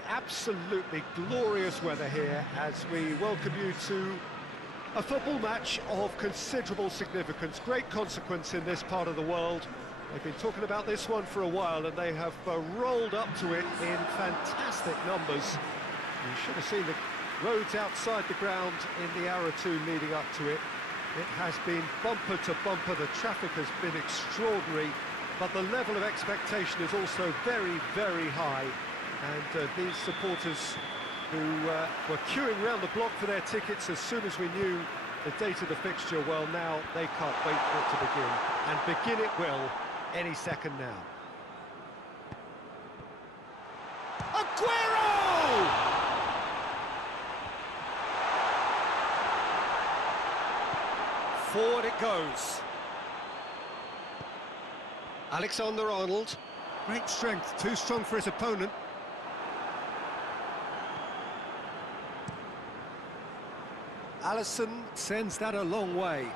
Andy, absolutely glorious weather here as we welcome you to a football match of considerable significance, great consequence in this part of the world. They've been talking about this one for a while and they have rolled up to it in fantastic numbers. You should have seen the roads outside the ground in the hour or two leading up to it. It has been bumper to bumper, the traffic has been extraordinary, but the level of expectation is also very, very high. And these supporters who were queuing round the block for their tickets as soon as we knew the date of the fixture, well, now they can't wait for it to begin. And begin it will any second now. Aguero! Forward it goes. Alexander-Arnold. Great strength, too strong for his opponent. Alisson sends that a long way.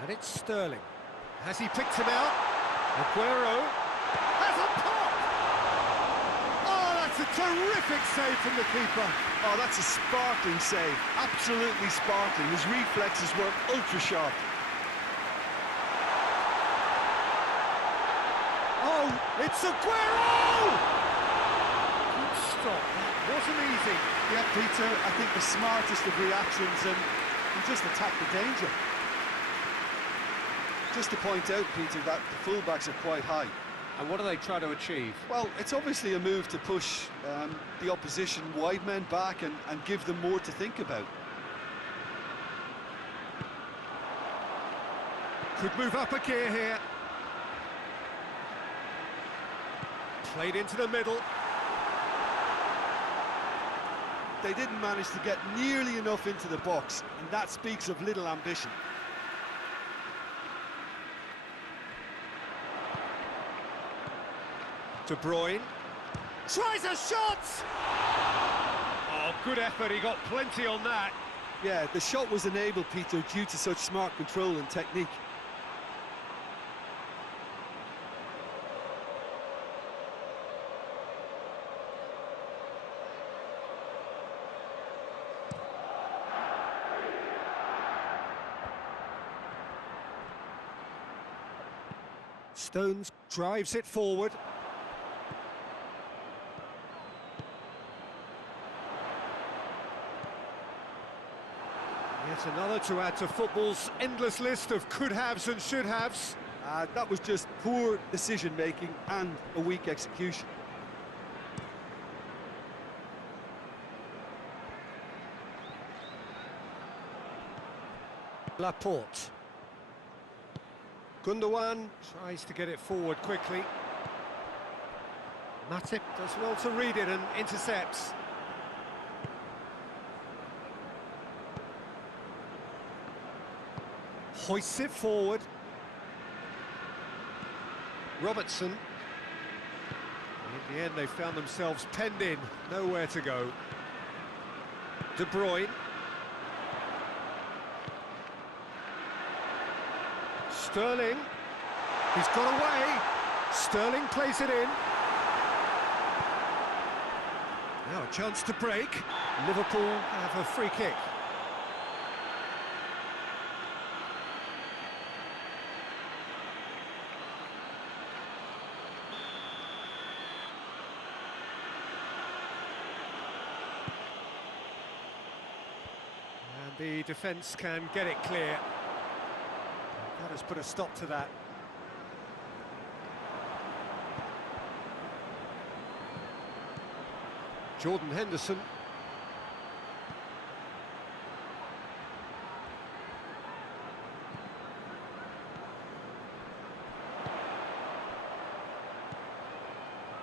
And it's Sterling. Has he picked him out? Aguero has a pop! Oh, that's a terrific save from the keeper. Oh, that's a sparkling save. Absolutely sparkling. His reflexes were ultra sharp. Oh, it's Aguero! Good stop. That wasn't easy. Yeah, Peter, I think the smartest of reactions, and he just attacked the danger. Just to point out, Peter, that the fullbacks are quite high. And what do they try to achieve? Well, it's obviously a move to push the opposition wide men back and give them more to think about. Could move up a gear here. Played into the middle. They didn't manage to get nearly enough into the box, and that speaks of little ambition. De Bruyne tries a shot! Oh, good effort, he got plenty on that. Yeah, the shot was enabled, Peter, due to such smart control and technique. Stones drives it forward. Yet another to add to football's endless list of could-haves and should-haves. That was just poor decision-making and a weak execution. Laporte. Gundogan tries to get it forward quickly. Matip does well to read it and intercepts. Hoists it forward. Robertson. In the end, they found themselves penned in, nowhere to go. De Bruyne. Sterling, he's got away, Sterling plays it in. Now a chance to break, Liverpool have a free kick. And the defence can get it clear. That has put a stop to that. Jordan Henderson.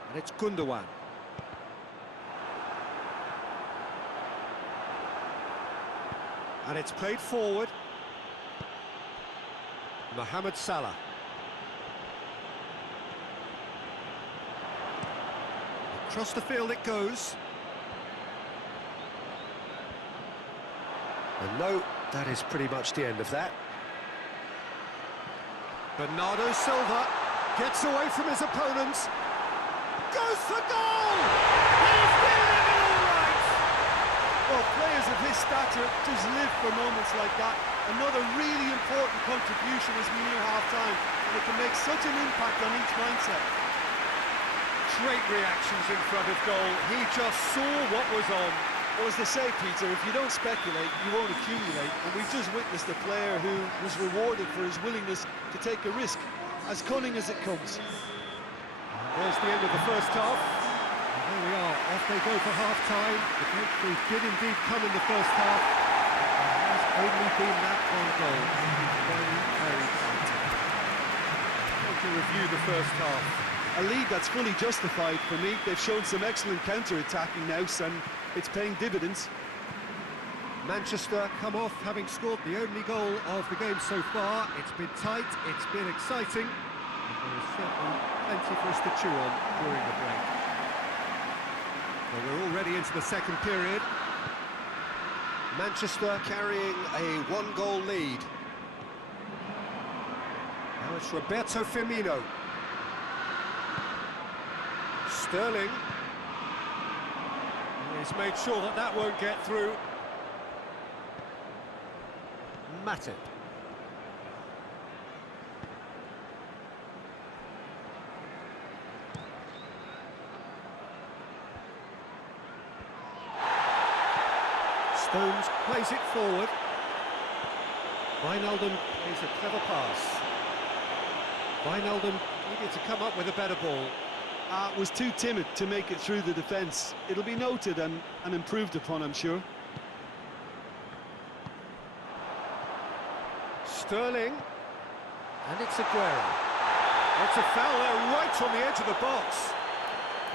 And it's Gundogan. And it's played forward. Mohamed Salah. Across the field it goes. And no, that is pretty much the end of that. Bernardo Silva gets away from his opponents. goes for goal! He's delivered all right! Well, players of his stature just live for moments like that. Another really important contribution as we near half-time, and it can make such an impact on each mindset. Great reactions in front of goal. He just saw what was on. Well, as they say, Peter, if you don't speculate, you won't accumulate. And we've just witnessed a player who was rewarded for his willingness to take a risk, as cunning as it comes. There's the end of the first half. And there we are, off they go for half-time. The breakthrough did indeed come in the first half. There has only been that one goal. Very, very tight. Going to review the first half. A lead that's fully justified for me. They've shown some excellent counter-attacking now, and it's paying dividends. Manchester come off having scored the only goal of the game so far. It's been tight, it's been exciting, and there is certainly plenty for us to chew on during the break. Well, we're already into the second period. Manchester carrying a one-goal lead. Now it's Roberto Firmino. Sterling. He's made sure that that won't get through. Matip. Stones plays it forward. Wijnaldum plays a clever pass. Wijnaldum needed to come up with a better ball. Was too timid to make it through the defence. It'll be noted and improved upon, I'm sure. Sterling, and it's Aguero. It's a foul there right on the edge of the box.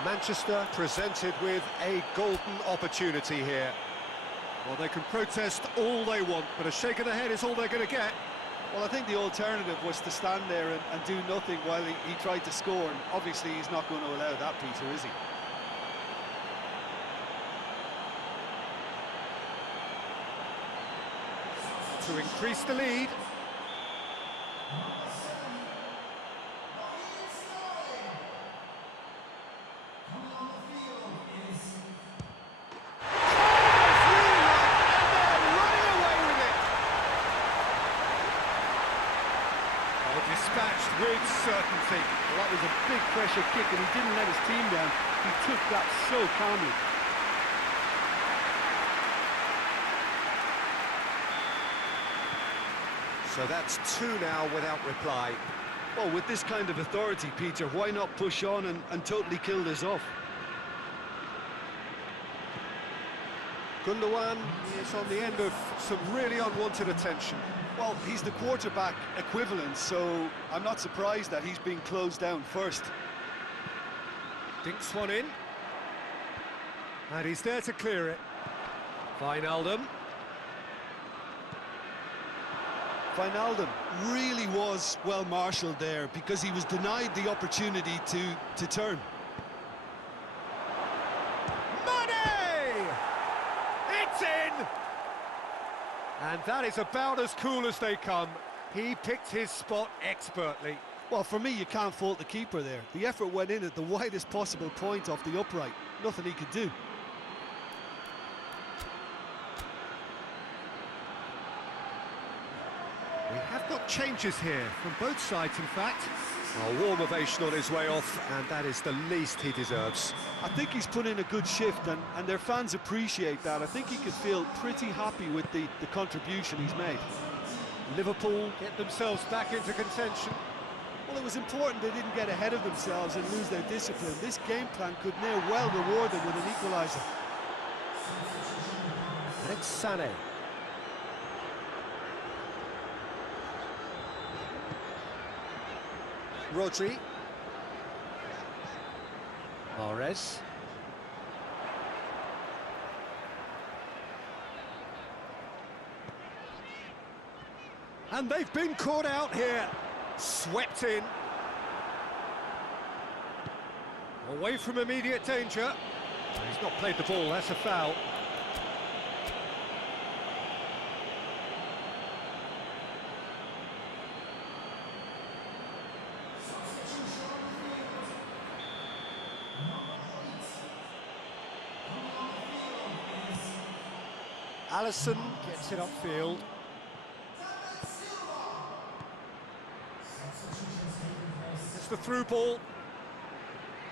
Manchester presented with a golden opportunity here. Well, they can protest all they want, but a shake of the head is all they're going to get. Well, I think the alternative was to stand there and do nothing while he tried to score, and obviously he's not going to allow that, Peter, is he? To increase the lead. Dispatched with certainty. Well, that was a big pressure kick and he didn't let his team down. He took that so calmly. So that's two now without reply. Well, with this kind of authority, Peter, why not push on and totally kill this off? Gundogan is on the end of some really unwanted attention. Well, he's the quarterback equivalent, so I'm not surprised that he's being closed down first. Dinks one in. And he's there to clear it. Wijnaldum. Wijnaldum really was well marshalled there because he was denied the opportunity to turn. Money! It's in! And that is about as cool as they come. He picked his spot expertly. Well, for me, you can't fault the keeper there. The effort went in at the widest possible point off the upright. Nothing he could do. We have got changes here from both sides, in fact. A warm ovation on his way off, and that is the least he deserves. I think he's put in a good shift, and their fans appreciate that. I think he could feel pretty happy with the contribution he's made. Liverpool get themselves back into contention. Well, it was important they didn't get ahead of themselves and lose their discipline. This game plan could near well reward them with an equaliser. And it's Sané. Rodri. Mahrez. And they've been caught out here. Swept in. Away from immediate danger. He's not played the ball, that's a foul. Alisson gets it upfield. It's the through ball.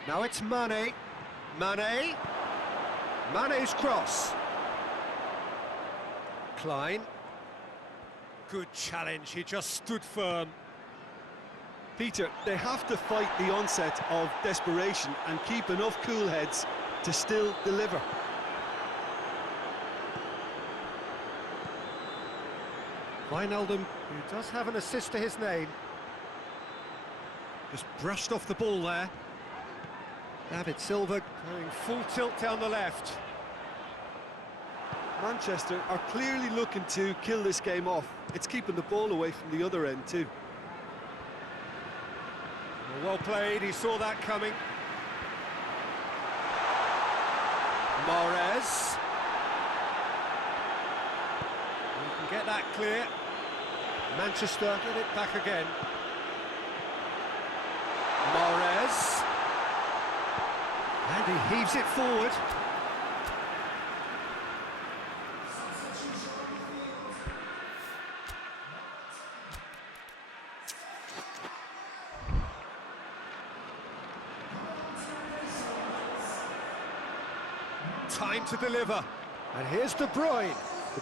Now it's Mane. Mane's cross. Klein. Good challenge, he just stood firm. Peter, they have to fight the onset of desperation and keep enough cool heads to still deliver. Wijnaldum, who does have an assist to his name. Just brushed off the ball there. David Silva going full tilt down the left. Manchester are clearly looking to kill this game off. It's keeping the ball away from the other end too. Well played, he saw that coming. Mahrez. You can get that clear. Manchester get it back again. Mahrez. And he heaves it forward. Time to deliver. And here's De Bruyne.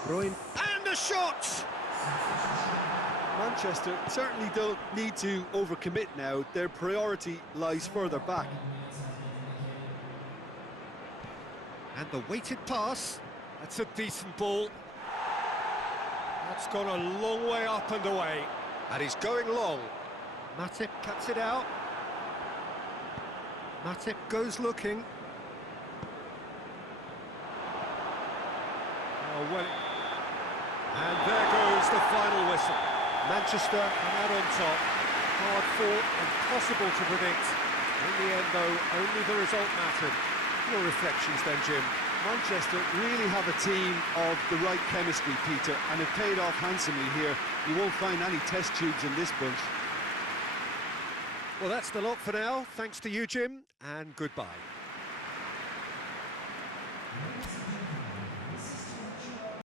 And a shot! Manchester certainly don't need to overcommit now. Their priority lies further back. And the weighted pass. That's a decent ball. That's gone a long way up and away. And he's going long. Matip cuts it out. Matip goes looking. Oh, well. And there goes the final whistle. Manchester come out on top. Hard fought, impossible to predict. In the end, though, only the result mattered. Your reflections then, Jim? Manchester really have a team of the right chemistry, Peter, and it paid off handsomely here. You won't find any test tubes in this bunch. Well, that's the lot for now. Thanks to you, Jim, and goodbye.